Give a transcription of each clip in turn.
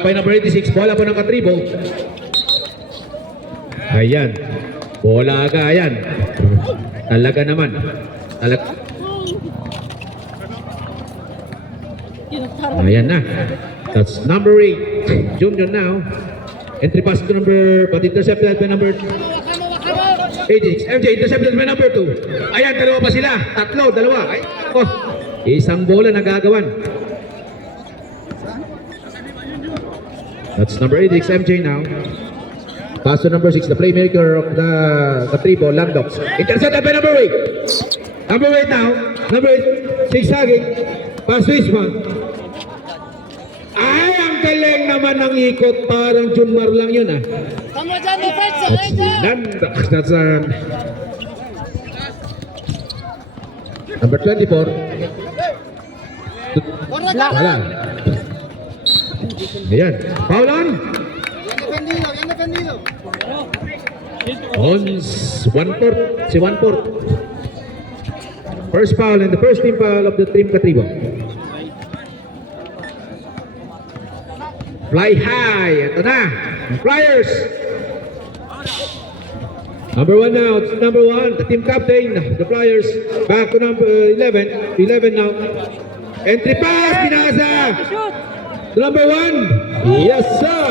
Tapay number 86. Bola po ng Katribo. Ayan. Bola aga. Ayan. Talaga naman. Ayan na. That's number 8. Junior now. Entry pass to number, but intercepted by number 86. MJ intercepted by number 2. Ayan, dalawa pa sila. Tatlo, dalawa. Ay, oh, isang bola nagagawan. That's number 86, MJ now. Pass to number 6, the playmaker of the Katribo, Landox. Intercepted by number 8. Number 8 now. Number 8, Sigsaging. Pass to Isma. Ay, ang galing naman ng ikot. Parang Junmar lang yun ah. Tama dyan, defense! Landox. That's number 24. Wala. Ayan. Foul on. Yan defendido. Ons 1-4. Si 1-4. First foul and the first team foul of the team Katribo. Fly high. Ito na. Flyers. Number 1 now. It's number 1. The team captain. The Flyers. Back to number 11. 11 now. Entry pass. Pinasa. To number 1. Yes, sir.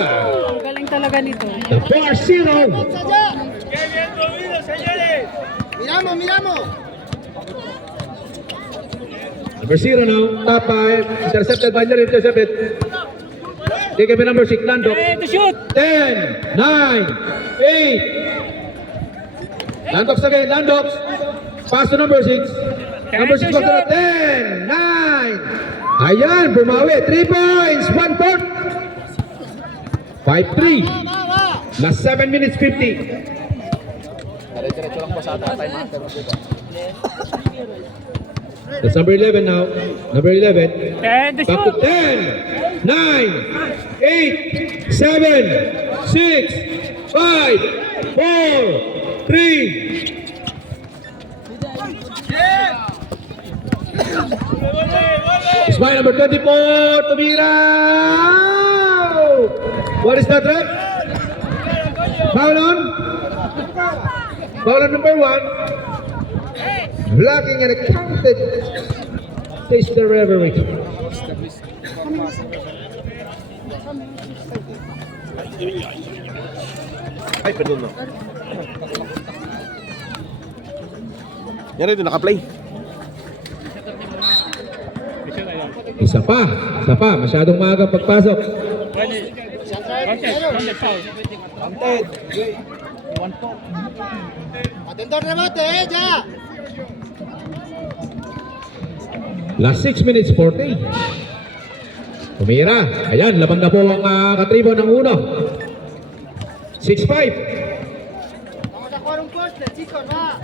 Ang galing talaga nito. The 4-0. Miramos! Number 0 now. Tapay. Intercepted by Nero. Intercepted. Take by number 6. Landok. 10, 9, 8. Landox again. Landox. Pass to number 6. Number 6 goes to 10, 9. Ayan. Bumawi. 3 points. 1-4. 5-3. Last 7 minutes 50. Diretso lang po sa atin. That's number 11 now. Number 11. Back to 10, 9, 8, 7, 6, 5, 4, 3. Ismail number 24. Tumira. What is that, ref? Foul on? Foul on number 1. Blocking and counted. Taste the reverie. Ay, pardon mo. Yan rin, naka-play. Isa pa. Masyadong maaga pagpasok. Atendor remate, ya! Last 6 minutes 40. Tumira. Ayan, laban na po ang Katribo ng 1. 6-5. Vamos a jugar un poste, chicos, va!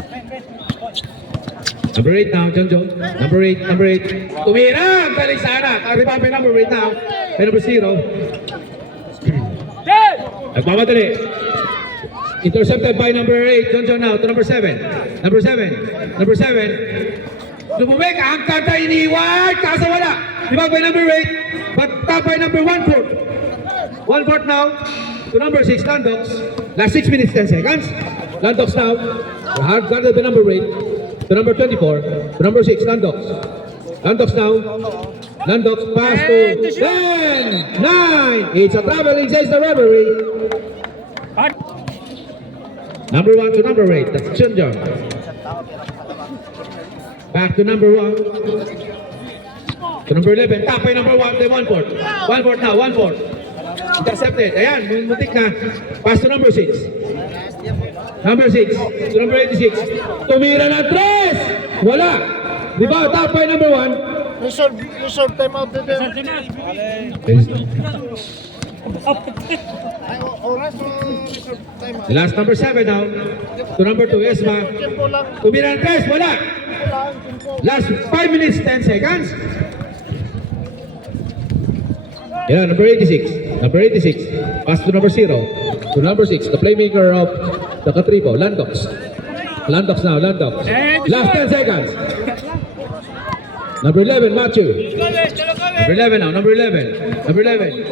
Number 8 now, John. Number 8. Tumira! Ang galing sana. Kariba pa number 8 now. May number 0. Nagmamadali. Intercepted by number 8. John now to number 7. Number 7. Lumumik. Ang kanta iniwan. Kaso wala. Diba by number 8. But top by number 1-4. 1-4 now to number 6. Landox. Last 6 minutes 10 seconds. Landox now. Hard guarded by number 8. To number 24. To number 6. Landox. Landox now. Landox pass to 10, 9. It's a traveling, says the referee. Number 1 to number 8. That's Chunjong. Back to number 1. To number 11. Tapay number 1. They 1-4. 1-4 now. 1-4. Intercepted. Ayan. Muntik na. Pass to number 6. Number 6. To number 86. Tumira ng 3. Wala. Diba? Tapay number 1. Reserve time out din. Oras o reserve time out? Last number 7 now. To number 2, Esma. Tumira ng 3. Wala. Last 5 minutes, 10 seconds. Yeah, number 86. Number 86. Pass to number 0. To number 6, the playmaker of the Katribo, Landox. Landox now, Landox. Last 10 seconds. Number 11, Matthew. Number 11 now, number 11. Number 11.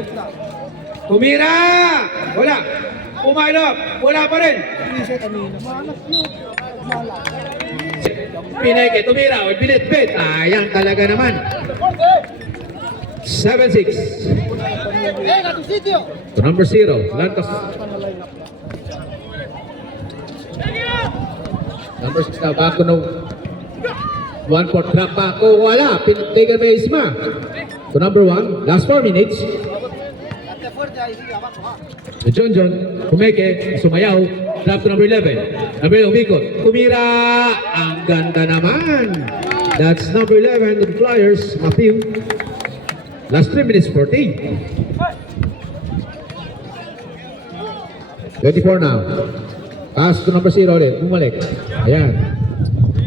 Tumira! Wala. Pumailop. Wala pa rin. Pineke, tumira. O, bilit-bit. Ayang talaga naman. 7-6. Venga, tu sitio. To number 0. Lantos. Number 6 na. Bago no. 1-4 drop pa. Oh, wala. Pinatigan may Isma. To number 1. Last 4 minutes. Date fuerte ahí, sigue abajo, va. Si John Pumeke, sumayaw, drop to number 11. Number 11, umikot. Tumira! Ang ganda naman! That's number 11 of the Flyers, Matthew. Last 3 minutes, 14. 24 now. Pass to number 0 ulit. Bumalik. Ayan.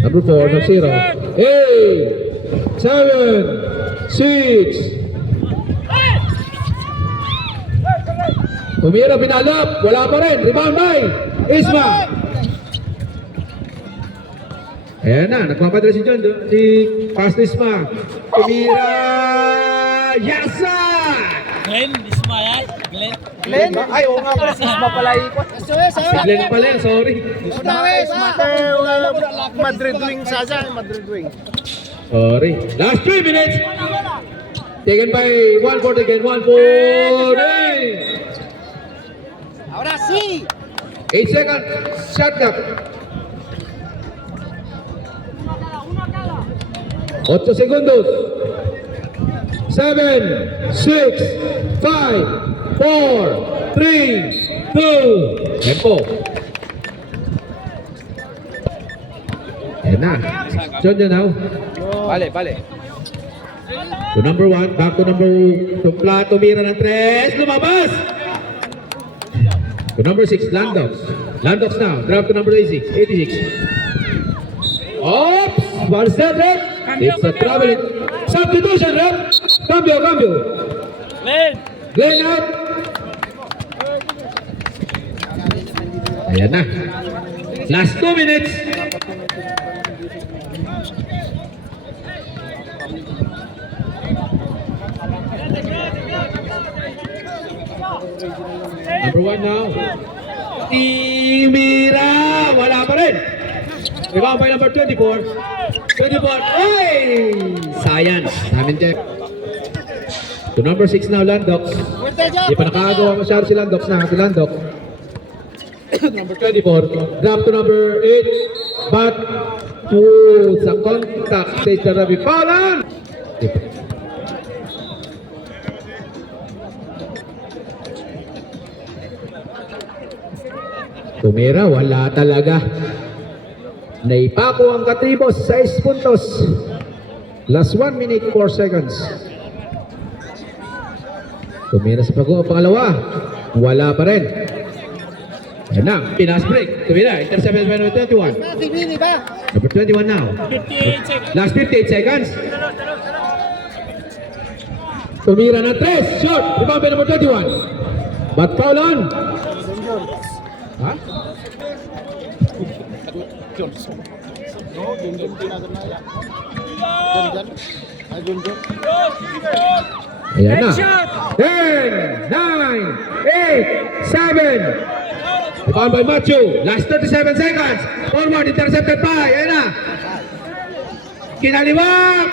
Number 4, number 0. 8, 7, 6, Tumira, pinalap. Wala pa rin. Rebound by Isma. Ayan na. Nagpapadala si John. Si Pastor Isma. Tumira. Yasa! Glenn, Isma yan. Glenn. Glenn? Ay, oo nga pala, si Isma pala ikot. Eso es, Si Glenn pala yan. Sorry. Una vez, Madrid wing saja, Madrid wing. Sorry. Last 3 minutes. Taken by 1-4 again. 1-4. ahora sí. 8 seconds. Shot clock. 8 segundos. 7, 6, 5, 4, 3, 2. Tempo. Ayan na. John now. Vale, vale. To number 1. Back to number 2. Tumira ng 3. Lumabas. To number 6, Landox. Landox now. Drop to number 86. 86. Oops! One step, rep. It's a traveling. Substitution, rep. Cambio. Glenn. Glenn out. Ayan na. Last 2 minutes. Number 1 now. Timira! Wala pa rin. Rebound by number 24. 24. Ay! Science. Namin check. To number 6 now, Landox. Fuerte ya. Di pa nakagawa masyado si Landox na. Si Landox. Number 24. Drop to number 8. But sa contact stage na Rabi Palan. Tumira, wala talaga. Naipako ang Katibos, 6 puntos. Last 1 minute, 4 seconds. Tumira sa pangalawa. Wala pa rin. Ayan na, pinas break. Tumira, intercept by number 21. Fácil, Vini, va. Number 21 now. 58 seconds. Last 58 seconds. Tumira na 3. Shot. Rebound by number 21. But foul on. Ha? Ayan na. 10, 9, 8, 7. Rebound by Matthew. Last 37 seconds. Forward, intercepted pa. Ayan na. Kinaliwak.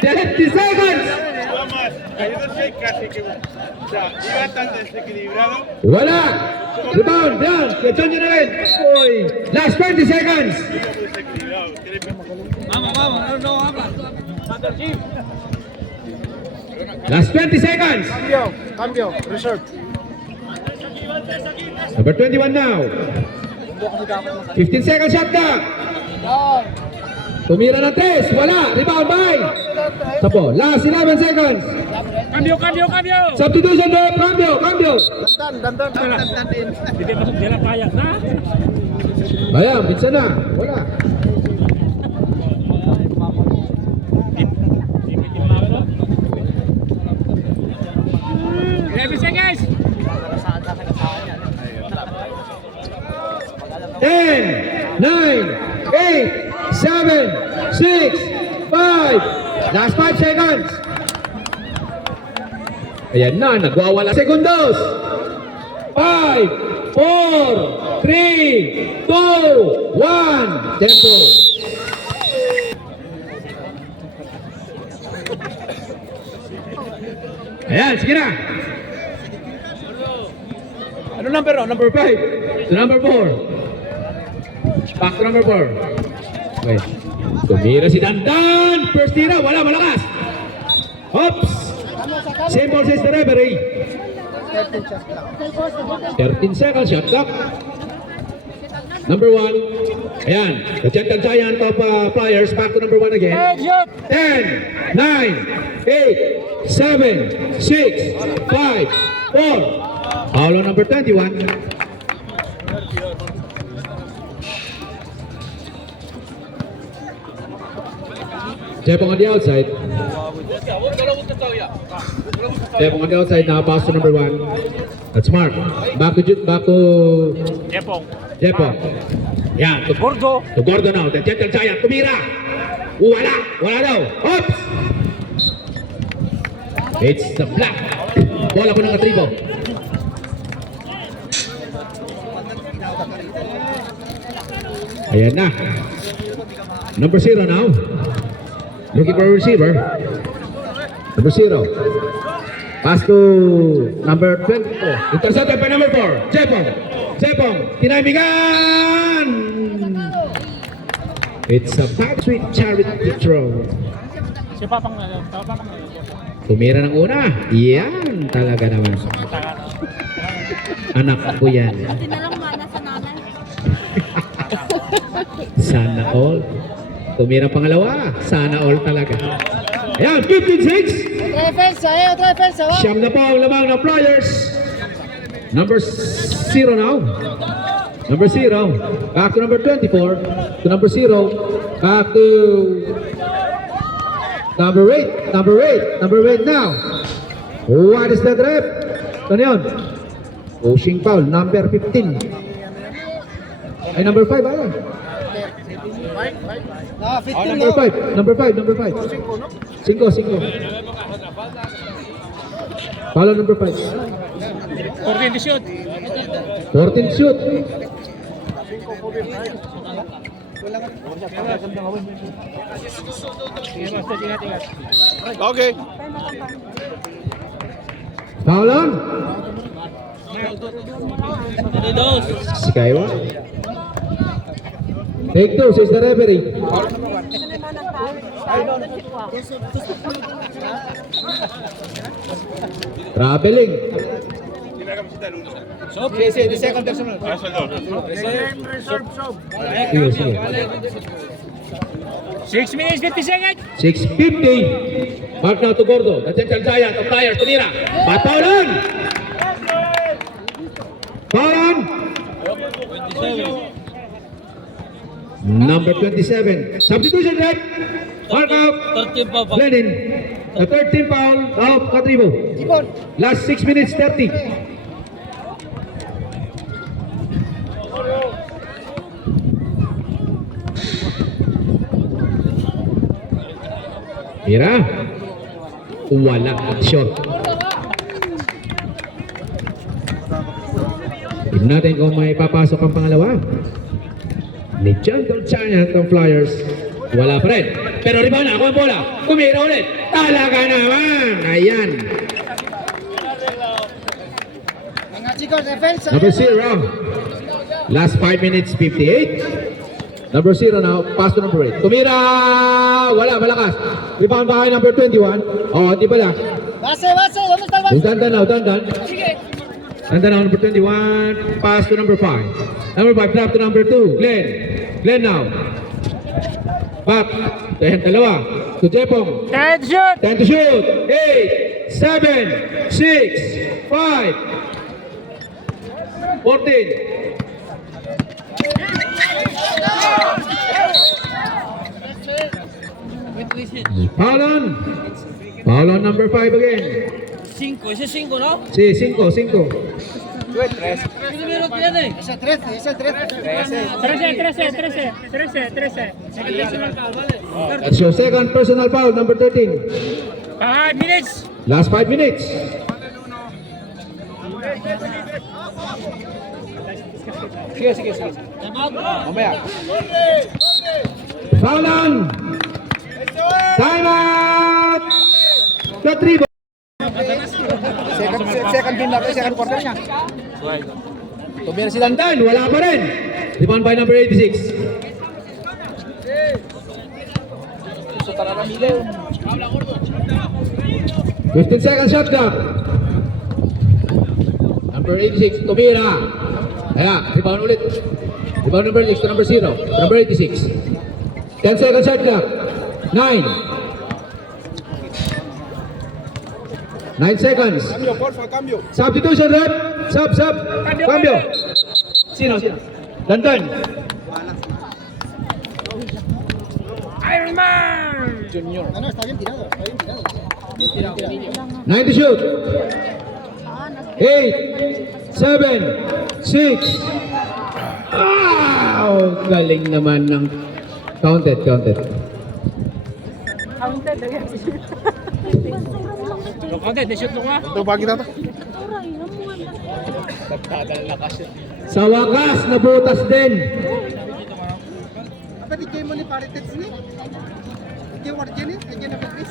70 seconds. Wala. Rebound. Yan. Kechon nyo na rin. Uy. Last 20 seconds. Last 20 seconds. Cambio, reserve. Number 21 now. 15 seconds shot clock. Tumira ng 3. Wala. Rebound by. Tapo. Last 11 seconds. Cambio. Substitution rep. Cambio. Dandan. Hindi masuk dia payak na. Ayan. Pinsan na. Wala. Bisa guys. 10, 9, 8, 7, 6, 5. Last 5 seconds. Ayan na, nagwawala segundos. 5, 4, 3, 2, 1. Tempo. Ayan, sige na. Ano number? Number 5. To number 4. Back to number 4. Okay. Tumira si Dandan. First tira, wala, malakas. Oops. Same ball says the referee. 13 seconds, shot clock. Number 1. Ayan. The Gentle Giant of Flyers. Back to number 1 again. 10, 9, 8, 7, 6, 5, 4. Foul on number 21. Jepong on the outside. Jepong on the outside. Now pass to number 1. That's Mark. Back to Jepong. Jepong. Yan. Gordo. To Gordo now. The Gentle Giant. Tumira. Wala. Wala daw. Oops. It's the black. Bola po ng katribo. Ayan na. Number 0 now. Looking for a receiver. Number 0. Pass to number 24. Intercepted by number 4. Jepong. Jepong. Tinamigan. It's a back-sweet charity throw. Si Papang Tumira ng una. Yan talaga naman. Anak ko yan. Pati na lang mana sa nanay. Sana all. Tumira pangalawa. Sana all talaga. Ayan, 15-6. Otra defensa, otra defensa, va. Siyam na po ang lamang ng Flyers. Number 0 now. Number 0. Back to number 24. To number 0. Back to number 8. Number 8. Number 8 now. What is that rep? Ano yun? Pushing foul. Number 15. Ay, number 5. Ayan. Ah, 15 Number 5. Number 5. Number 5. 5. Follow number 5. 14 to shoot. 14 shoot. Okay. Foul on. Skyward. Take 2 says the referee. Traveling. The second personal. Sige, sige. 6 minutes, 50 seconds. 6:50. Mark now to Gordo. The Gentle Giant of Flyers. Tumira. But foul on. Foul on. Number 27. Substitution red. Mark out. Lenin. The 13th foul of Katribo. Last 6 minutes 30. Mira. Wala. Short. Tignan natin kung may papasok ang pangalawa. Ni Gentle Giant ng Flyers. Wala pa rin. Pero rebound na. Ako ang bola. Kumira ulit. Talaga naman. Ayan. Venga, chicos, defensa. Number 0. Last 5 minutes 58. Number 0 now. Pass to number 8. Tumira. Wala. Malakas. Rebound ba kayo number 21? Oh, di pala. Base, base, ¿dónde está el base? Yung dandan now. Dandan. Dandan now number 21. Pass to number 5. Number 5. Drop to number 2. Glenn. Glenn now. Back. Dalawa. To Jepong. 10 to shoot. 10 to shoot. 8, 7, 6, 5, 14. Foul on. Foul on number 5 again. 5, ese es 5, ¿no? Sí, 5, 5. ¿Qué número tiene? Es el 13, es el 13. 13. That's your second personal foul, number 13. 5 minutes. Last 5 minutes. Sige. Mamaya. Faulan! Time out! Katribo! Second game natin, second quarter niya. Tumira si Landan, wala pa rin. Rebound by number 86. So tara na Miguel. 15 seconds shot clock. Number 86, tumira. Ayan, rebound ulit. Rebound number 6 to number 0. To number 86. 10 seconds shot clock. 9. 9 seconds. Cambio, porfa, cambio. Substitution, rep. Sub. Cambio. Sino? Landan. Iron Man! Junior. Ano, está bien tirado, está bien tirado. 9 to shoot. 8, 7, 6. Wow! Galing naman ng counted. Look out, shoot mo ka. Ito ba kita to? Sa wakas, nabutas din. Apa di game mo ni paritet sini? Game war jeni, aja na Chris.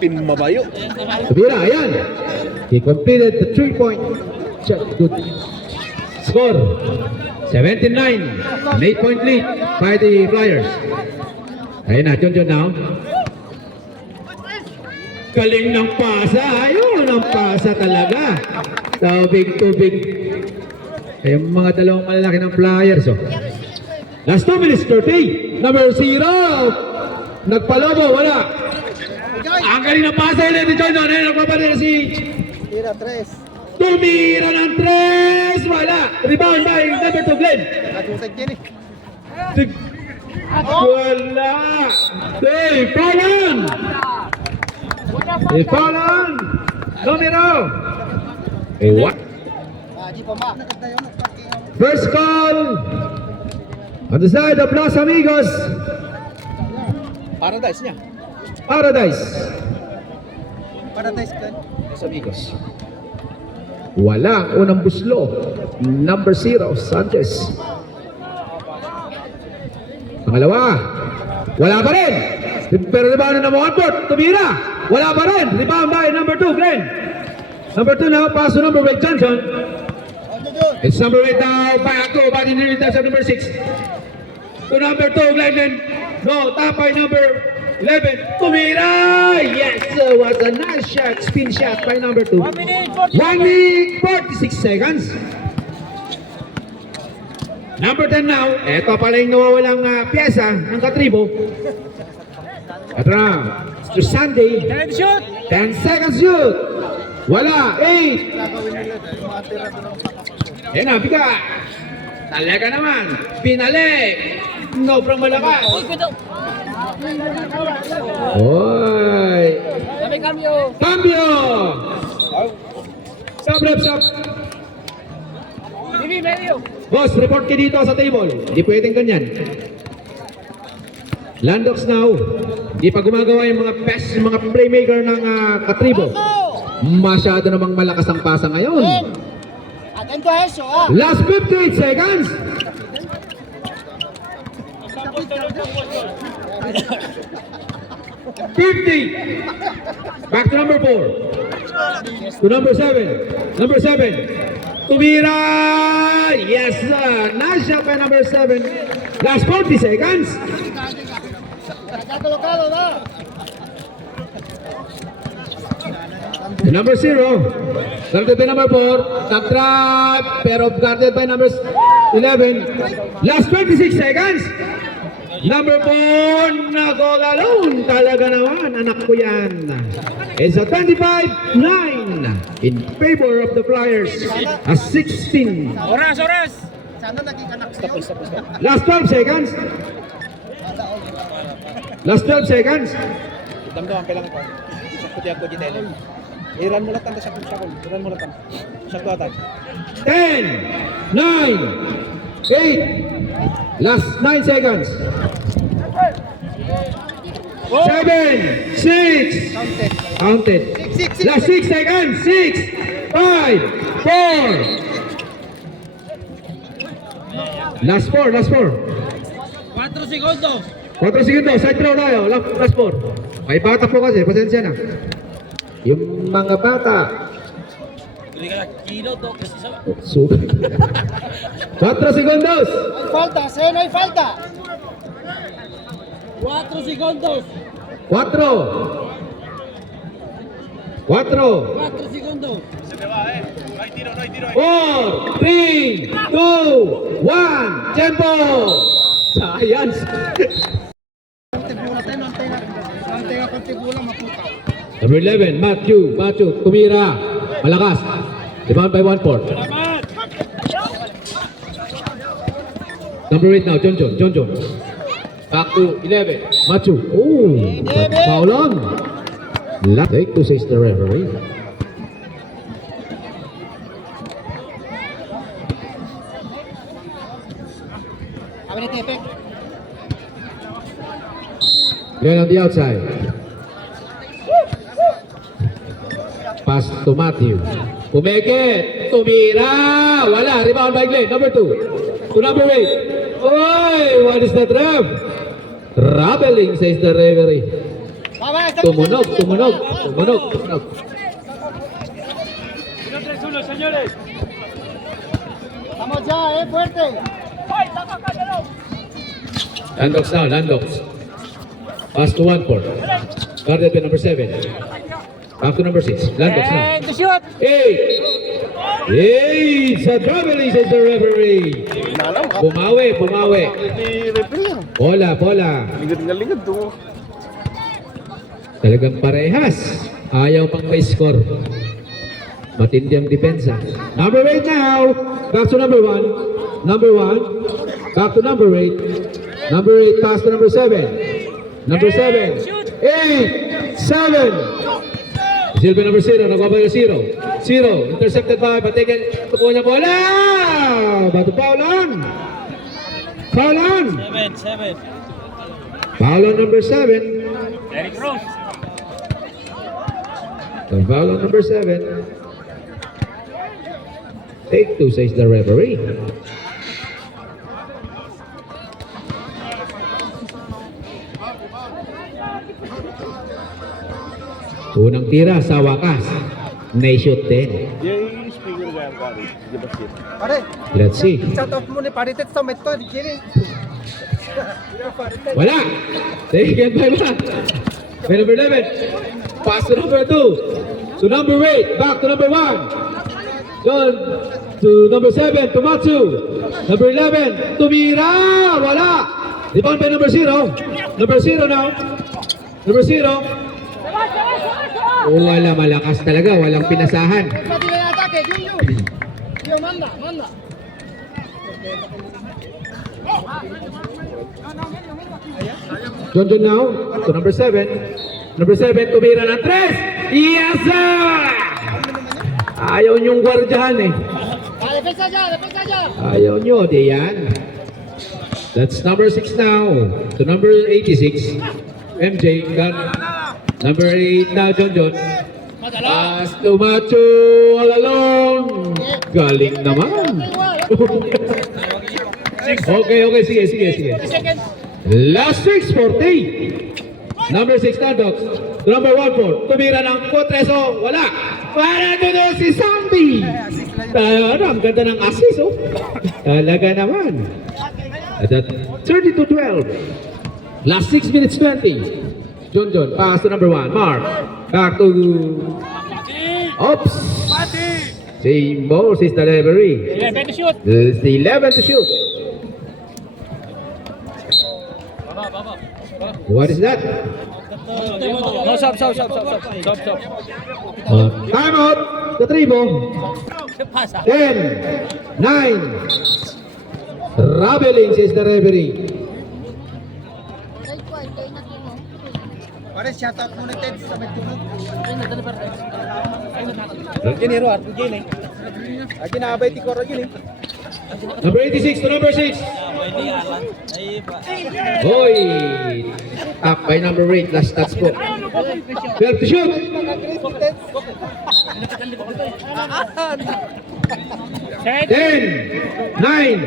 Team mabayo. Sabira, ayan. He completed the 3-point shot. Good. Score, 79. An 8-point lead by the Flyers. Ayun na, John now. Galing ng pasa. Ayun, ang pasa talaga. Tubig. Ay, yung mga dalawang malalaki ng Flyers. Oh. Last 2 minutes, 30. Number 0. Nagpalobo, wala. Ang galing ng pasa yun ni John. Ayun, nagpapadala si... Tira 3. Tumira ng 3. Wala. Rebound by number 2, Glenn. Atusag jeni. Wala. Hey, Faulan. Numero. What? Di pa ma. Nakatayo mo parking. First call on the side of Los Amigos. Paradise niya. Paradise. Paradise kan. Los Amigos. Wala. Unang buslo. Number 0, Sanchez. Pangalawa. Wala pa rin. Pero rebound na mga court. Tumira. Wala pa rin. Rebound by number 2, Glenn. Number 2 now. Pass to number 8, Johnson. It's number 8 now. Back to body nearly touch of number 6. To number 2, Glenn. No, tap by number 11. Tumira. Yes, was a nice shot. Spin shot by number 2. 1 minute, 40 1 minute, 46 seconds. Number 10 now. Ito pala yung nawawalang pyesa ng Katribo. Ito na. Mr. Sunday. Time to shoot! 10 seconds shoot. Wala. 8. Ayan na, biga. Talaga naman. Pinalik. Sobrang malakas. Oy. Cambio. Stop, rep, stop. Bibi, medio! Boss, report kayo dito sa table. Hindi pwedeng ganyan. Landox now. Hindi pa gumagawa yung mga best, yung mga playmaker ng Katribo. Masyado namang malakas ang pasa ngayon. Atento a eso, ah. Last 58 seconds. 50. Back to number 4. To number 7. Number 7. Tumira. Yes, nice shot by number 7. Last 40 seconds. Colocado, da. To number 0. Guarded by number 4. Top trap. Pero guarded by number 11. Last 26 seconds. Number 4, nag-all alone. Talaga naman, anak ko yan. It's a 25-9 in favor of the Flyers. A 16. Oras! Sana naging anak siya. Last 12 seconds. Last 12 seconds. Damdaman kailangan ko. Sakto ako di tele. Iran mo lang sa sakol. Iran mo lang. Sakto atan. 10, 9, 8. Last 9 seconds. 7, 6. Counted. Counted. Six. Last 6 seconds. 6, 5, 4. Last 4. 4 segundos. 4 segundos. Side throw tayo. Last 4. May bata po kasi. Pasensya na. Yung mga bata. Kilo to kasi sa Super. 4 segundos. Hay falta, no hay falta. 4 segundos. 4. 4 segundos. 4, 3, 2, 1. Tempo. Science. Kontibula tayo, mantay nga kontibula, maputa. Number 11, Matthew, tumira, malakas. Rebound by 1-4. Number 8 now, John. Back to 11, Matthew. Oh, foul on. Take to says the referee. Kami ni Tepe. Then on the outside. Pass to Matthew. Pumeke, tumira, wala. Rebound by Glenn, number 2. To number 8. Oy, what is that ref? Traveling, says the referee. Tumunog. Vamos ya, fuerte. Landox now, Landox. Pass to 1-4. Guarded by number 7. Back to number 6. Landox now. And the shoot. 8 sa traveling, says the referee. Bumawi. Bola. Lingad to. Talagang parehas. Ayaw pang may score. Matindi ang depensa. Number 8 now. Back to number 1. Back to number 8. Number 8 pass to number 7. Number 7. 8, 7. Silva number 0. Nagbabay 0. Intercepted by Patigan. Tukuha niya bola. Bato foul on. 7. Foul on number 7. Eric Rose. The foul on number 7. Take 2, says the referee. Unang tira sa wakas. Na-shoot din. Yung speaker ga kari. Di ba shit? Pare, Let's see. shut off mo ni paritet sa meto, gini. Wala. Taken by 1. By number 11. Pass to number 2. To number 8. Back to number 1. John to number 7. To Matsu. Number 11. Tumira. Wala. Rebound by number 0. Number 0 now. Number 0. Wala, malakas talaga. Walang pinasahan. Pati na atake, Junyo. Yo, manda. John now. To number 7. Number 7. Tumira ng 3. Yes, sir! Ayaw niyong gwardyahan eh. Defensa ya. Ayaw nyo, di yan. That's number 6 now. To number 86. MJ. Number 8 now, John. Pass to Macho all alone. Galing naman. Okay, sige. Last 6, 40. Number 6 na, Doc. To number 1-4. Tumira ng Potreso. Wala. Para doon si Sambi. Ang ganda ng assist, oh. Talaga naman. At 30-12. Last 6 minutes 20. John, pass to number 1. Mark. Back to... Oops. Same ball, says the referee. 11 to shoot. It's 11 to shoot. What is that? No, stop. Time out. The tribo. 10, 9. Traveling, says the referee. Pare, shut off mo ni Ted sa meto. Gini ro, gini. Lagi na abay ti koro gini. Number 86 to number 6. Pwede Alan. Ay, pa. Hoy! Top by number 8. Last touch po. 12 to shoot. 10, 9,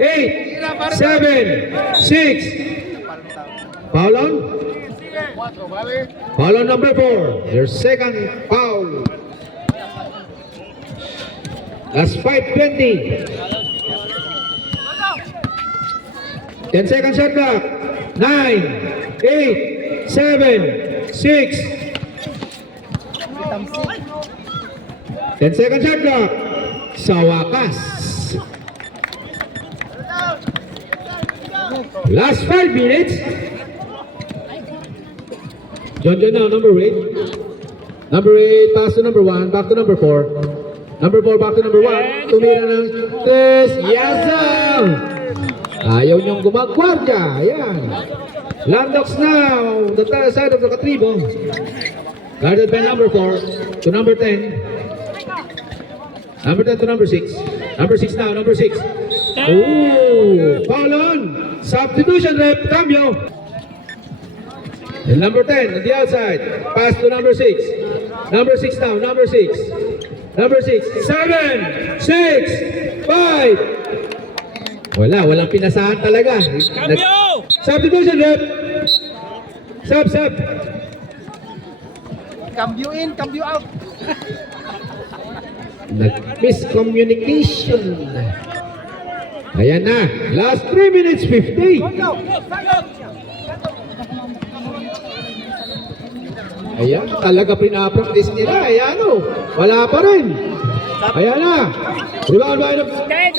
8, 7, 6. Foul on? Foul on number 4. Your second foul. Last 5:20. 10 seconds shot clock. 9, 8, 7, 6. 10 seconds shot clock. Sa wakas. Last 5 minutes. John now, number 8. Number 8, pass to number 1, back to number 4. Number 4, back to number 1. Tumira ng test. Yes, sir! Ayaw niyong gumagwardya. Ayan. Landox now, the side of the Katribo. Guarded by number 4 to number 10. Number 10 to number 6. Number 6 now, number 6. Oh, foul on. Substitution, rep, cambio. And number 10 on the outside. Pass to number 6. Number 6 now, number 6. Number 6. 7, 6, 5. Walang pinasahan talaga. Cambio! Substitution, rep. Sub. Cambio in, cambio out. Miscommunication. Ayan na. Last 3 minutes 50. Ayan, talaga pinapractice nila. Ayan o. Wala pa rin. Ayan na. Rebound by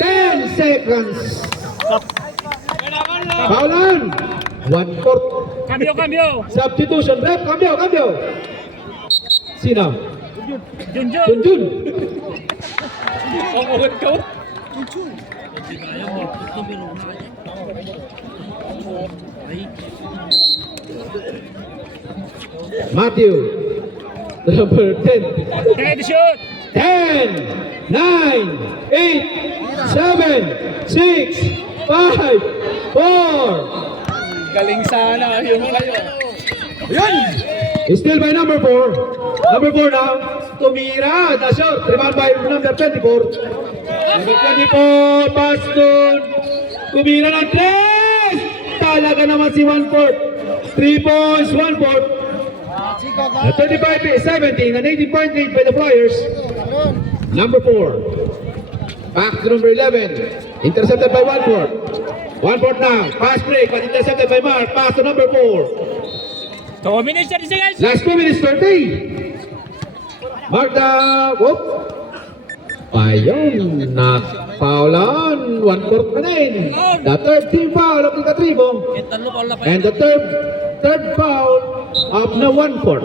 10 seconds. Faulan. 1/4. Cambio! Substitution. Rep, cambio. Sino? Junjun! Junjun. Matthew. Number 10. Ready to shoot! 10, 9, 8, 7, 6, 5, 4. Galing sana yung kayo. Still by number 4. Number 4 now. Tumira. The shot. Rebound by number 24. Number 24. Pass doon. Tumira ng 3. Talaga naman si 1/4. 3 points, 1/4. The 35-17. An 18-point lead by the Flyers. Number 4. Back to number 11. Intercepted by 1/4. 1/4 now. Pass break but intercepted by Mark. Pass to number 4. 2 minutes 30 seconds! Last 2 minutes 30. Mark the whoop. Ayun, na-foulan. 1/4 na din. The third team foul of the Katribo. Talo pa wala pa. And the third foul of the 1/4.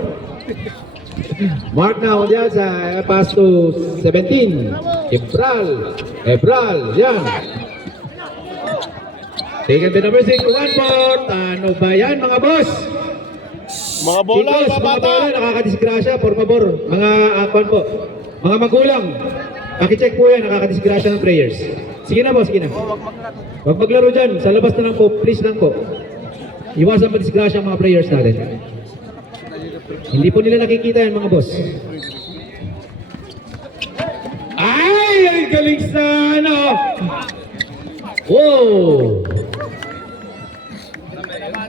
Mark now on the outside. Pass to 17. Ebral. Yan. Taken by number 6 to 1/4. Ano ba yan mga boss? Mga bola, Chicos, mga bola, nakakadisgrasya, por favor. Mga akuan po. Mga magulang. Pakicheck po yan, nakakadisgrasya ng players. Sige na po, sige na. Huwag maglaro dyan. Sa labas na lang po, please lang po. Iwasan madisgrasya ang mga players natin. Hindi po nila nakikita yan mga boss. Ay! Ang galing sa ano! Wow!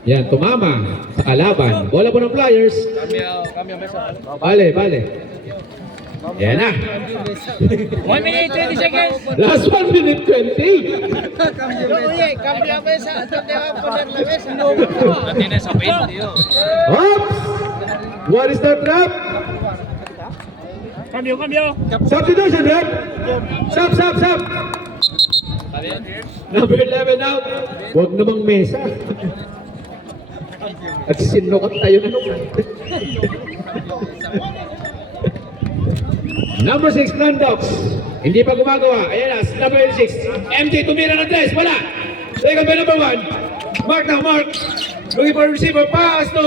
Yan, tumama sa kalaban. Bola po ng Flyers. Bale. Yan na. 1 minute 20 seconds! Last 1 minute 20. Cambio mesa. ¿Dónde va a poner la mesa? Oops! What is that rap? Cambio! Substitution rap. Sub. Number 11 out. Huwag namang mesa. At sinukat tayo na naman. Number 6, Nandox. Hindi pa gumagawa. Ayan na, number 6. MJ tumira ng 3. Wala. Second by number 1. Mark now, Mark. Looking for a receiver. Pass to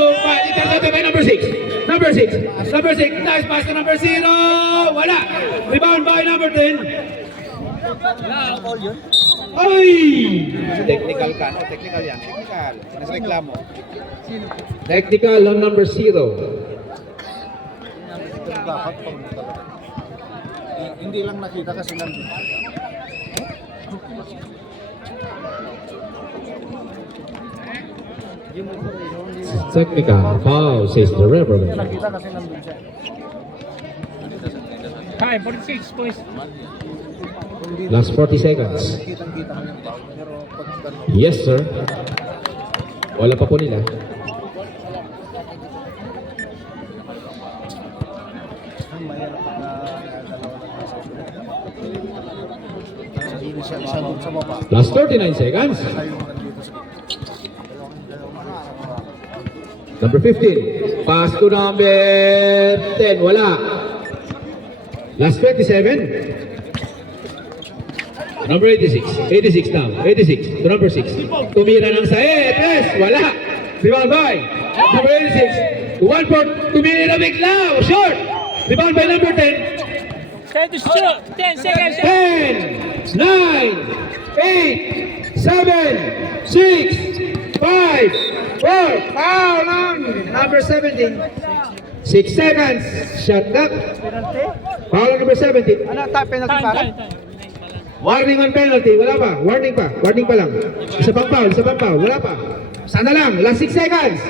intercepted by number 6. Number 6. Nice pass to number 0. Wala. Rebound by number 10. Ay! Technical ka, no? Technical yan. Technical. Nagreklamo. Technical on number 0. Dapat pang hindi lang nakita kasi nandun. Technical foul, says the referee. Nakita kasi nandun siya. Time, 46 boys. Last 40 seconds. Kitang-kita mo yung foul. Pero pag gano'n, Yes, sir. Wala pa po nila. ang mahirap na dalawa na nasa sunod. Isa doon sa baba. Last 39 seconds. Tayo nandito sa Number 15. Pass to number 10. Wala. Last 27. Number 86. 86 now. 86 to number 6. Tumira ng saet. Yes. Wala. Rebound by number 86. To 1-4. Tumira bigla. Short. Rebound by number 10. Time to shoot. 10 seconds. 10, 9, 8, 7, 6, 5, 4. Foul on number 17. 6 seconds. Shot clock. Foul on number 17. Ano, penalty Time, para? time, time. Warning on penalty. Wala pa. Warning pa. Warning pa lang. Isa pang foul. Isa pang foul. Wala pa. Sana lang. Last 6 seconds.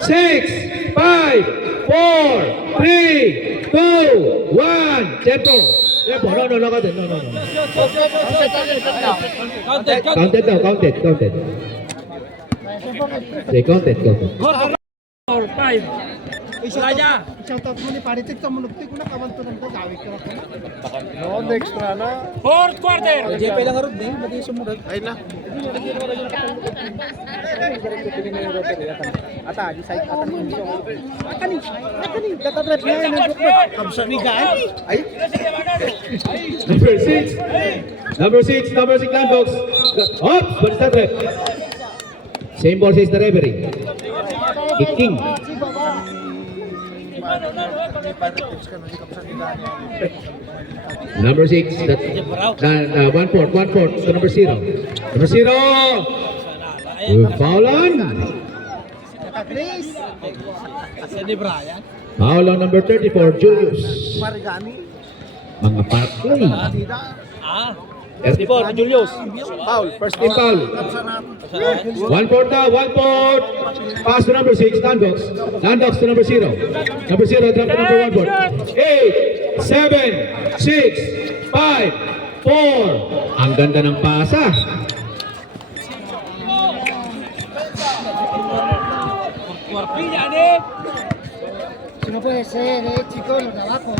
6, 5, 4, 3, 2, 1. Tempo. Tempo. No, no, no. No, no, no. Counted, counted. Counted daw. Counted. Counted. Say counted. Counted. 4, 5. Raja. Shoutout mo ni Paritik sa munugti ko na kamanto ng gawin ko. No, next na. Fourth quarter. JP lang arod din. Mati sumunod. Ay na. Ata, di side ata ni Joe. Atani. Datatret na yun. Kamsa ni Gaan. Ay. Number 6. Number 6. Number 6 land box. Oops. What is that ref? Same ball says the referee. Kicking. Number 6. That, 1-4. 1-4 to number 0. Number 0. Foul on. Asa ni Brian? Foul on number 34. Julius. Marigani. Mga parklay. Ah. 34. Julius. Foul. First team foul. 1-4 now. 1-4. Pass to number 6. Landbox. Landbox to number 0. Number 0 drop to number 1-4. 8, 7, 6, 5, 4. Ang ganda ng pasa. No puede ser, chicos, los de abajo,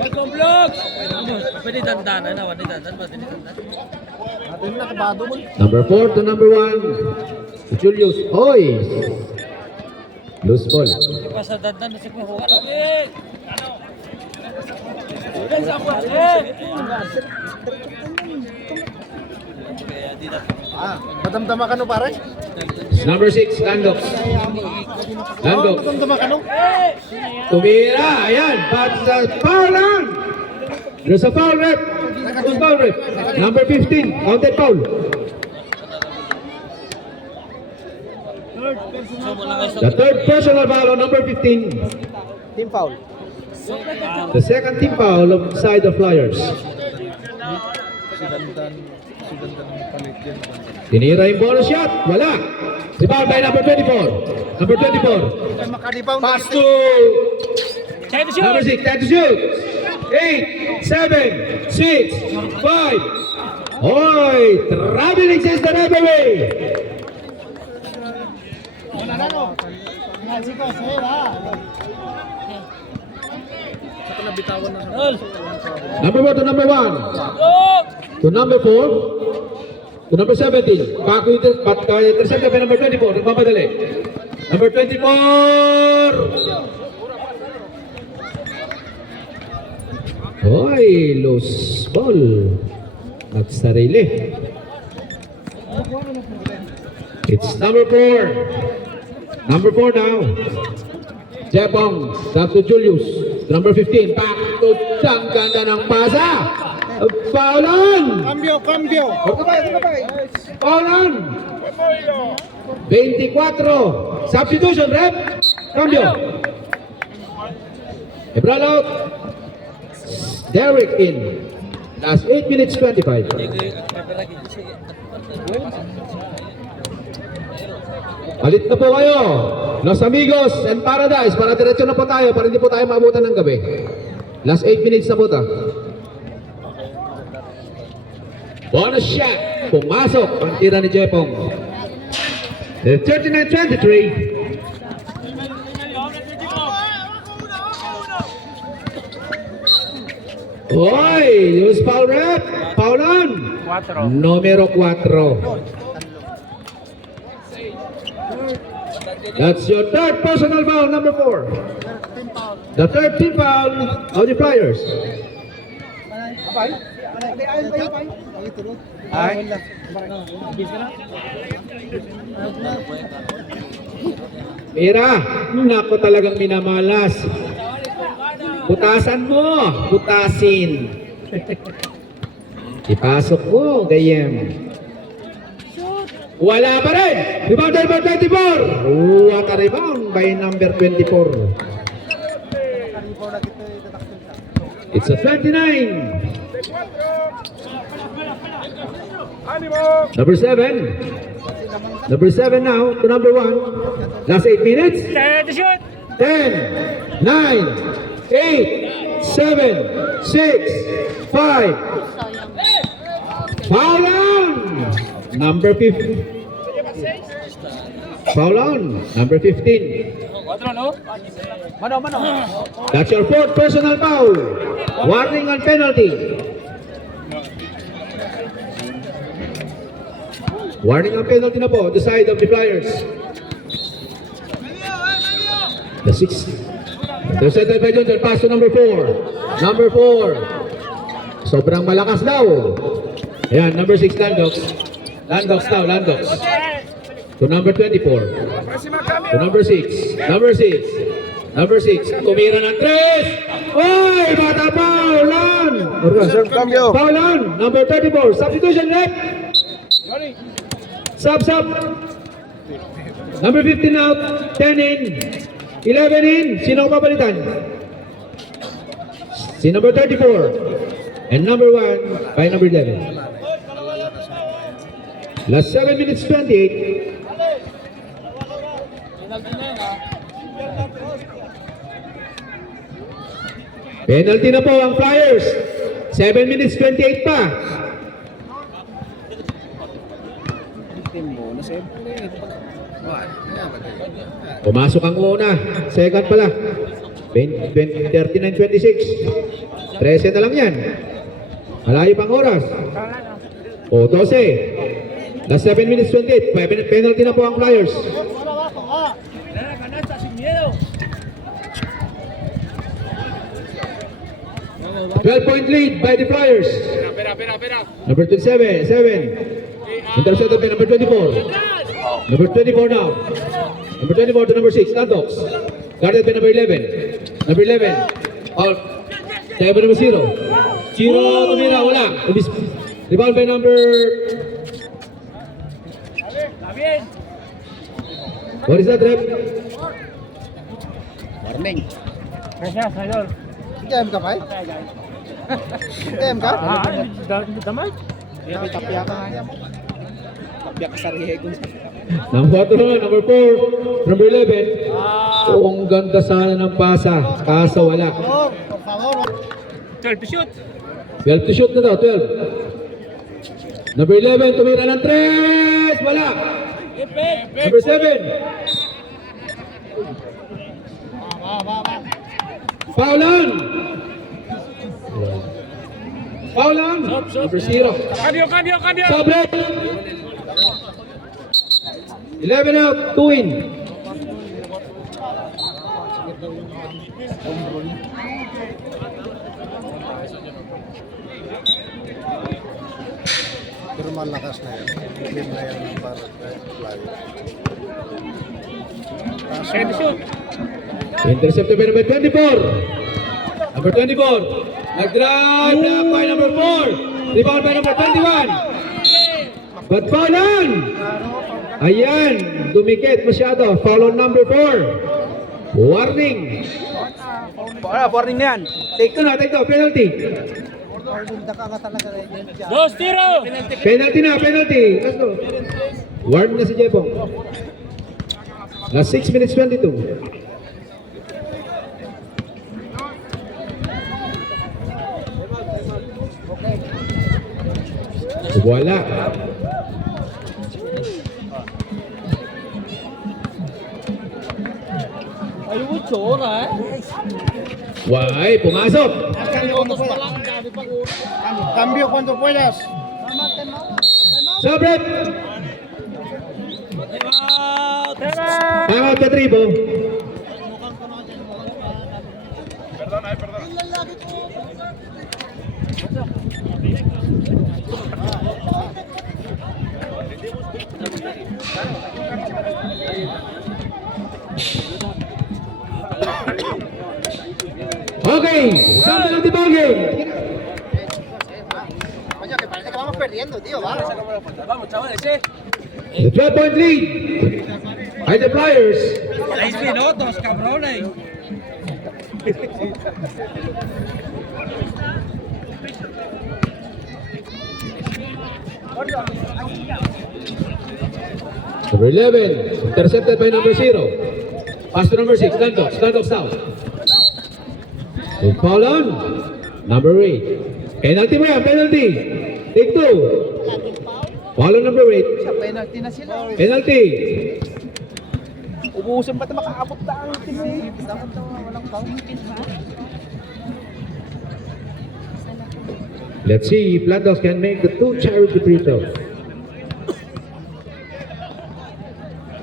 Welcome vlog. Pwede dandanan na, wala dandan, pwede dandan. Atin na kabado mo. Number 4 to number 1. Julius. Hoy. Loose ball. Hindi pa sa dandan na si Kuhuan. Ulan sa ako. Kaya di na. Madamdama ka no pare? Number 6. Landbox. Landbox. Madamdama ka no? Tumira. Ayan. But sa foul on. There's a foul rep. There's a foul rep. Number 15. Counted foul. So mo lang guys. The third personal foul on number 15. Team foul. The second team foul of side of Flyers. Tinira yung bonus shot. Wala. Rebound by number 24. Number 24. Makadipaw. Pass to Time to number shoot. 6. Time to shoot. 8, 7, 6, 5. Oy! Traveling says the referee. Number 4 to number 1. To number 4. To number 17. Pag-intercept by number 24. Nagmamadali. Number 24. Hoy, loose ball. Nagsarili. It's number 4. Number 4 now. Jebong. Down to Julius. To number 15, back to ang ganda ng pasa. Paulan! Cambio. Paulan! 24. Substitution, rep. Cambio. Ebral out. Derek in. Last 8 minutes 25. Palit na po kayo. Los Amigos and Paradise. Para diretso na po tayo. Para hindi po tayo maabutan ng gabi. Last 8 minutes na po ta. Bonus shot. Pumasok ang tira ni Jepong. 39-23. Hoy! Use foul rep. Paulan. 4. Numero 4. That's your third personal foul, number 4. The third team foul of the Flyers. Mira, nako talagang minamalas. Butasan mo, butasin. Ipasok mo, gayem. Wala pa rin. Rebound number 24. What a rebound by number 24. It's a 29. Number 7. Number 7 now to number 1. Last 8 minutes. Time to shoot. 10, 9, 8, 7, 6, 5. Foul on! Number 15. Foul on. Number 15. 4, no? That's your fourth personal foul. Warning and penalty. Warning and penalty na po. The side of the Flyers. The 6th. The center bedroom, they'll pass to number 4. Number 4. Sobrang malakas daw. Ayan, number 6, Landox. Landox daw, Landox. To number 24. To number 6. Number 6. Number 6. Tumira ng 3. Oy! Bata Paulan! Paulan! Number 34. Substitution rep. Sub. Number 15 out. 10 in. 11 in. Sino ang papalitan? Si number 34. And number 1 by number 11. Last 7 minutes 28. Penalty na po ang Flyers. 7 minutes 28 pa. Pumasok ang una. Second pala. 39-26. 13 na lang yan. Malayo pang oras. O, 12. Last 7 minutes 28. Penalty na po ang Flyers. 12-point lead by the Flyers. Number 27, 7. Intercepted by number 24. Number 24 now. Number 24 to number 6, Landox. Guarded by number 11. Number 11. Out. Tayo by number 0. 0, tumira, wala. Rebound by number... What is that, rep? Warning. Gracias, Idol. Game ka pa? Game ka? Damay? Tapya ka. Tapya ka sa rihego. Number 4, number 4, number 11. Oh, ang ganda sana ng pasa. Kaso wala. Por favor. 12 to shoot. 12 to shoot na daw, 12. Number 11, tumira ng 3. Wala. Number 7. Foul on. Foul on. Number 0. Cambio. Sobre. 11 out, 2 in. Pero malakas na yan. Game na yan ng para Flyers. Time to shoot. Intercepted by number 24. Number 24. Nag-drive na by number 4. Rebound by number 21. But foul on! Ayan, dumikit masyado. Foul on number 4. Warning. Warning na yan. Take two na, penalty. Dos tiro! Penalty na, penalty. Let's go. Warn na si Jebong. Last 6 minutes 22. Wala. Ayaw mo tsura eh. Why? Pumasok. Minutos pa lang, dami pang oras. Cambio cuando puedas. Sobret. Time out ka, Tribo. Okay, sampai nanti bagi. Vamos perdiendo, tío, vamos. The 12-point lead by the Flyers. 6 minutos, cabrón eh. Number 11, intercepted by number 0. Pass to number 6, Landok south. Big foul on. Number 8. Penalty mo yan, penalty. Take 2. Foul on number 8. Penalty na sila. Penalty. Ubusan pa ito makaabot na ang team eh. Let's see if Landos can make the 2 charity free throws.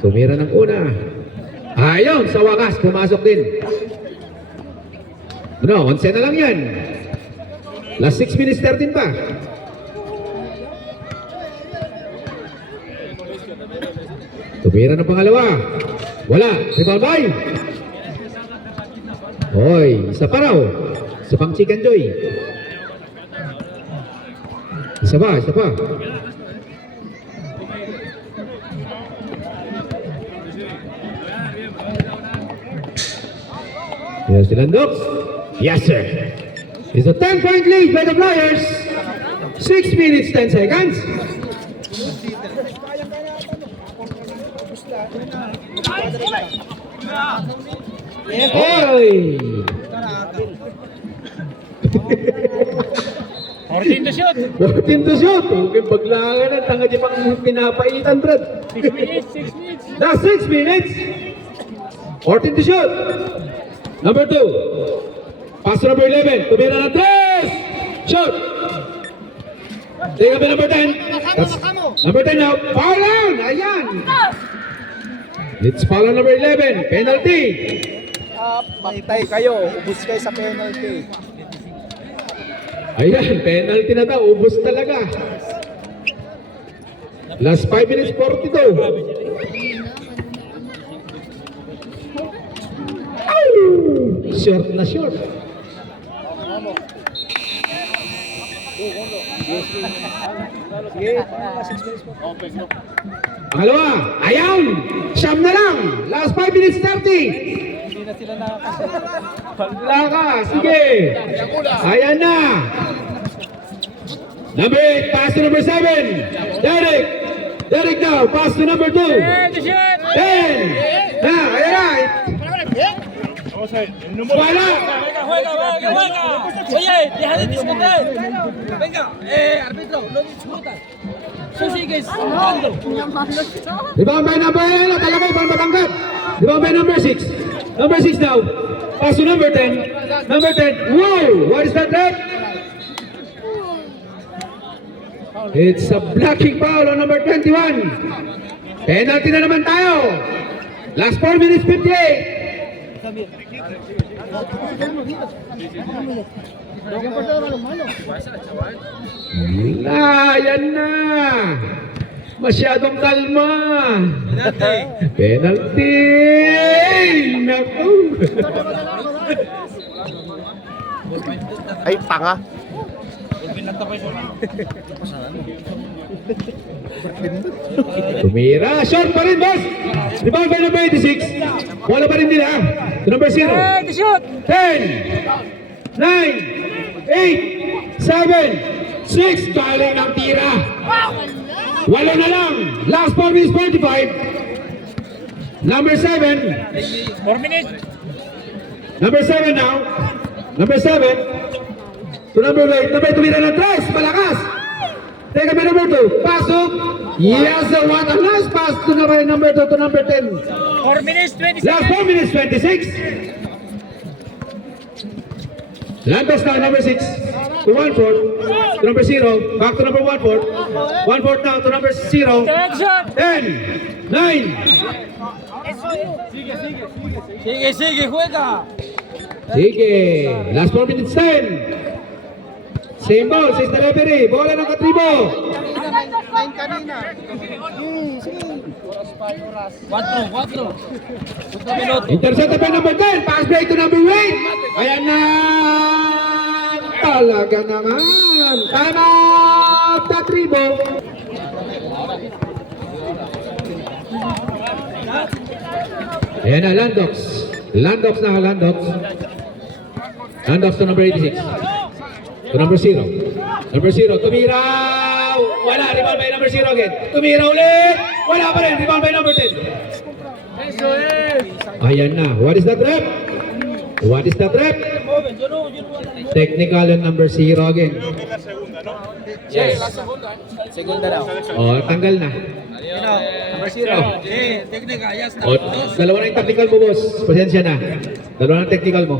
Tumira ng una. Ayun, sa wakas, pumasok din. No, 11 na lang yan. Last 6 minutes 13 pa. Tumira ng pangalawa. Wala. Rebound by. Hoy, isa pa raw. Isa pang Chicken Joy. Isa pa, isa pa. Here's the Landok. Yes, sir. It's a 10-point lead by the Flyers. 6 minutes, 10 seconds. Oy! 14 to shoot! 14 to shoot. Okay, baglangan na. Tanga di pang pinapaitan, Brad. 6 minutes, 6 minutes! Last 6 minutes. 14 to shoot. Number 2. Pass to number 11. Tumira ng 3. Shoot. Take up number 10. That's number 10 now. Foul on. Ayan. Let's foul on number 11. Penalty. Pantay kayo. Ubus kayo sa penalty. Ayan, penalty na daw. Ubus talaga. Last 5 minutes 42. Short na short. Sige, last 6 minutes po. Pangalawa, ayaw! Siyam na lang! Last 5 minutes 30! Hindi na sila nakakasya. Wala ka, sige! Ayan na! Number 8, pass to number 7! Derek now, pass to number 2! 10! To shoot! Na, ayan na! Wala! Juega. Oye, deja de discutir. Venga, árbitro, no discutas. Tú sigues jugando. Rebound by number 8, talagay, bang batangkat! Rebound by number 6! Number 6 now, pass to number 10! Number 10, whoa! What is that, Red? It's a blocking foul on number 21. Penalty na naman tayo. Last 4 minutes 58. Yan na. Masyadong kalma. Penalty. Naku. Ay, tanga. Tumira, short pa rin, boss. Rebound by number 86. Wala pa rin nila. To number 0. Hey, the shoot! 10, 9, 8, 7, 6. Galing ang tira. Walo na lang. Last 4 minutes 45. Number 7. 4 minutes. Number 7 now. Number 7. To number 8. Number 2 na 3. Malakas. Take up number 2. Pasok. Yes, what a nice pass to number 2 to number 10. 4 minutes, 20 Last seconds. 4 minutes 26. Lantos now, number 6 to 1-4. To number 0. Back to number 1-4. 1-4 now to number 0. 10 shot! 10, 9. Sige, sige, juega. Sige. Last 4 minutes 10. Same ball, says the referee. Bola ng katribo. Kanina. Cuatro. 2 minutos. Intercepted by number 10. Pass break to number 8. Ayan na. Talaga naman. Time out. Katribo. Ayan na, Landox. Landox na, Landox. Landox to number 86. To number 0. Number 0, tumira! Wala, rebound by number 0 again. Tumira ulit! Wala pa rin, rebound by number 10. Ayan na. What is that rep? What is that rep? Technical and number 0 again. Yes. Segunda daw. Oh, tanggal na. Number 0. Sí, técnica, ya está. O, dalawa na yung technical mo, boss. Pasensya na. Dalawa na yung technical mo.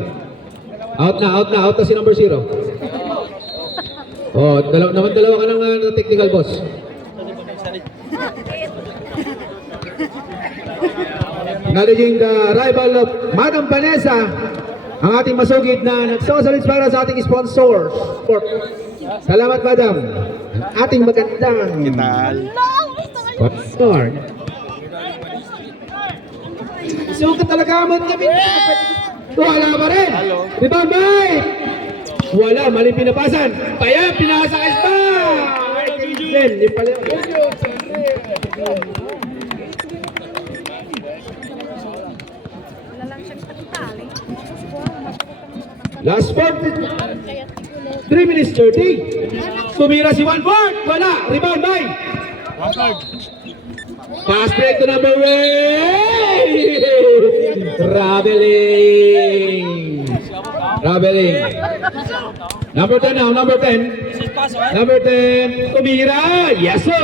Out na si number 0. Oh, dalawa ka ng technical, boss. Acknowledging the arrival of Madam Vanessa, ang ating masugid na nagsasalit para sa ating sponsor. Salamat, Madam. Ang ating magandang sponsor. Sukat talaga mo kami. Wala pa rin. Rebound by. Wala, mali pinapasan. Kaya pinasa kay Spa. Hindi pala. Last 3 minutes 30. Tumira si 1-4. Wala. Rebound by. Pass break to number 8. Traveling. Number 10 now. Number 10. Number 10. Tumira. Yes, sir.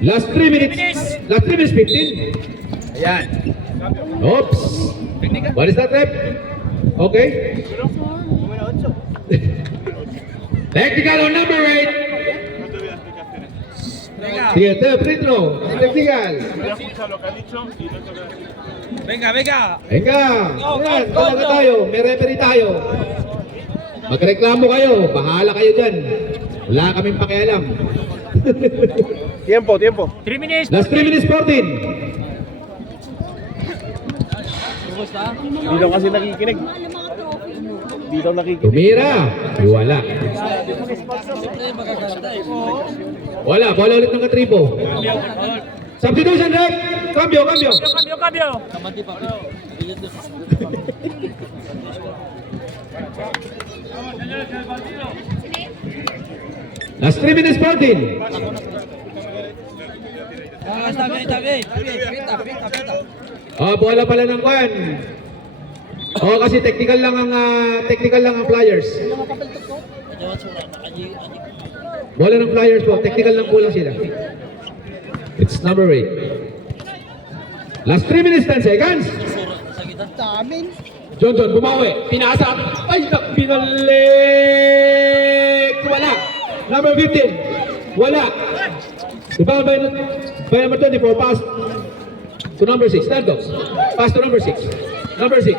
Last 3 minutes. Last 3 minutes 15. Ayan. Oops. What is that rep? Okay. Technical on number 8. Sige, free throw. Technical. Venga. Venga. Ayan, talaga tayo. May referee tayo. Magreklamo kayo. Bahala kayo dyan. Wala kaming pakialam. Tiempo. 3 minutes. Last 3 minutes 14. Hindi daw kasi nakikinig. Hindi daw nakikinig. Tumira. Wala. Wala. Bola ulit ng katribo. Substitution, rep. Cambio. Cambio. Last 3 minutes 14. Ah, está bien. Pita. Oh, bola pala ng kwan. Oh, kasi technical lang ang flyers. Bola ng flyers po, technical lang po lang sila. It's number 8. Last 3 minutes 10 seconds. Johnson bumawi, pinasa. Ay, pinalik. Wala. Number 15. Wala. Rebound by number 24, pass to number 6. Landox. Pass to number 6. Number 6.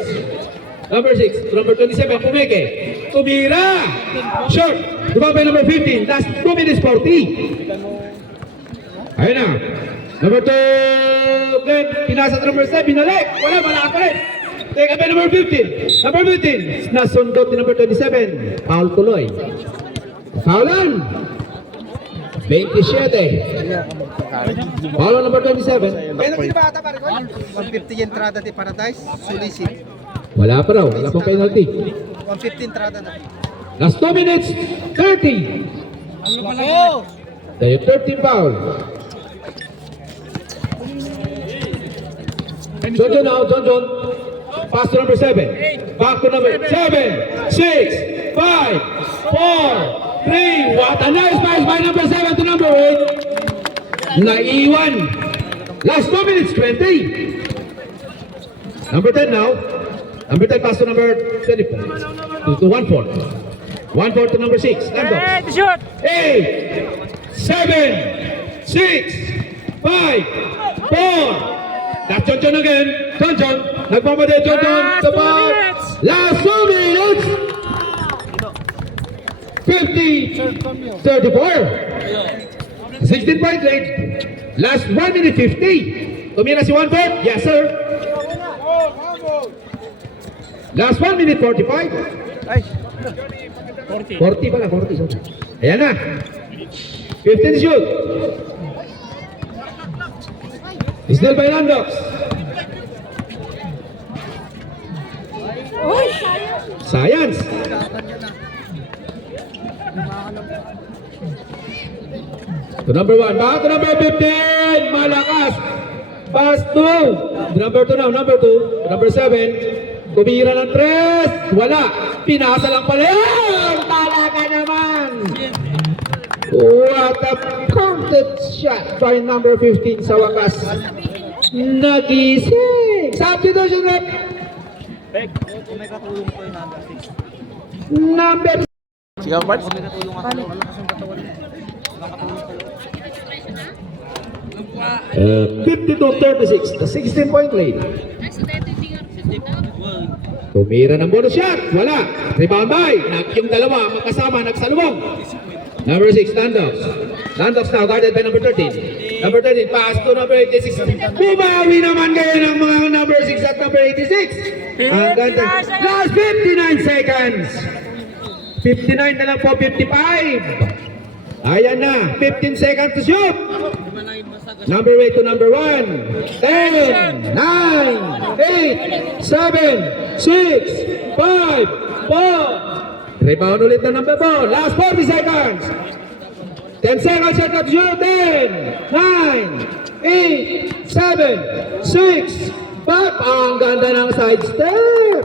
Number 6. To number 27, Pumeke. Tumira. Short. Rebound by number 15. Last 2 minutes 40. Ayun na. Number 2, Glenn. Pinasa to number 7. Binalik. Wala pa rin. Take up by number 15. Number 15. Nasundot ni number 27. Foul tuloy. Foulan. 27. Foul on number 27. Penalty ba ata pare ko? 150 entrada di Paradise. Solicit. Wala pa raw. Wala pang penalty. 150 entrada na. Last 2 minutes. 30. Tayo 13 foul. John now. John. Pass to number 7. Back to number 7, 6, 5, 4, 3. What a nice pass by number 7 to number 8. Naiwan. Last 2 minutes, 20. Number 10 now. Number 10 pass to number 24. To 1-4. 1-4 to number 6. Lando. Ready to shoot. 8, 7, 6, 5, 4. That's John again. John. Nagmamadali John. The ball. Last 2 minutes. 50, 34. 16 points late. Last 1 minute 50. Tumira si 1-4. Yes, sir. Last 1 minute 45. Ay, 40 pala, 40. So. Ayan na. 15 shoot. Still by Landox. Science. To number 1. Back to number 15. Malakas. Pass to. Number 2 now. Number 2. Number 7. Tumira ng 3. Wala. Pinasa lang pala. Yan! Talaga naman. What a counted shot by number 15 sa wakas. Nagising. Substitution rep. Number sigaw parts. 52-36. The 16-point lead. Tumira ng bonus shot. Wala. Rebound by. Yung dalawa magkasama nagsalubong. Number 6, Landox. Landox now guarded by number 13. Number 13, pass to number 86. Bumawi naman kayo ng mga number 6 at number 86. Ang ganda. Last 59 seconds. 59 na lang po, 55. Ayan na, 15 seconds to shoot. Number 8 to number 1. 10, 9, 8, 7, 6, 5, 4. Rebound ulit na number 4. Last 40 seconds. 10 seconds shot to shoot. 10, 9, 8, 7, 6, 5. Ang ganda ng side step.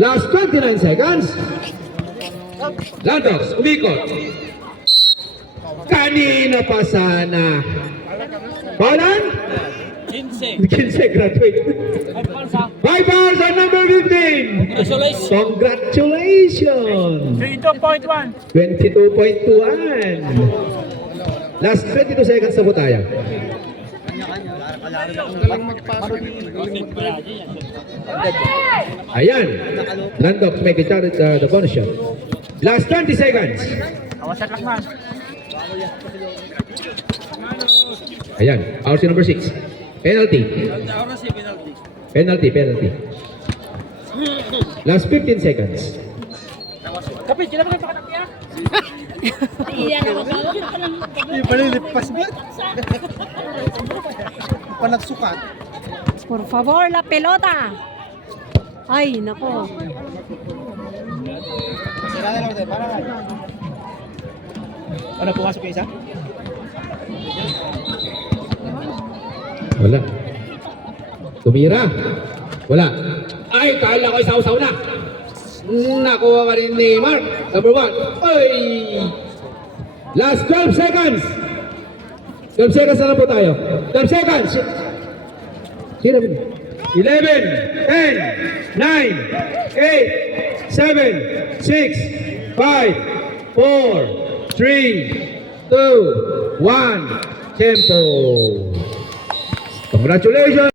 Last 29 seconds. Landox, umikot. Kanina pa sana. Paulan? 15 graduate. 5 hours on number 15. Congratulations. Congratulations. 22.1. 22.21. Last 22 seconds na po tayo. Ayan. Landox make a charge the bonus shot. Last 20 seconds. Awasan lang man. Ayan. RC number 6. Penalty. Ahora sí, penalty. Penalty. Last 15 seconds. Kapit, sila mga pakatapya. Iyan ako ba? Huwag ka lang. Yung palilipas ba? Panagsukat. Por favor, la pelota. Ay, nako. Sira na lang tayo, para nga. Ano, pumasok yung isa? Wala. Tumira. Wala. Ay, kala ko isaw-saw na. Nakuha ka rin ni Mark. Number 1. Ay! Last 12 seconds. 12 seconds na lang po tayo. 12 seconds. 11, 10, 9, 8, 7, 6, 5, 4, 3, 2, 1. Tempo. Congratulations.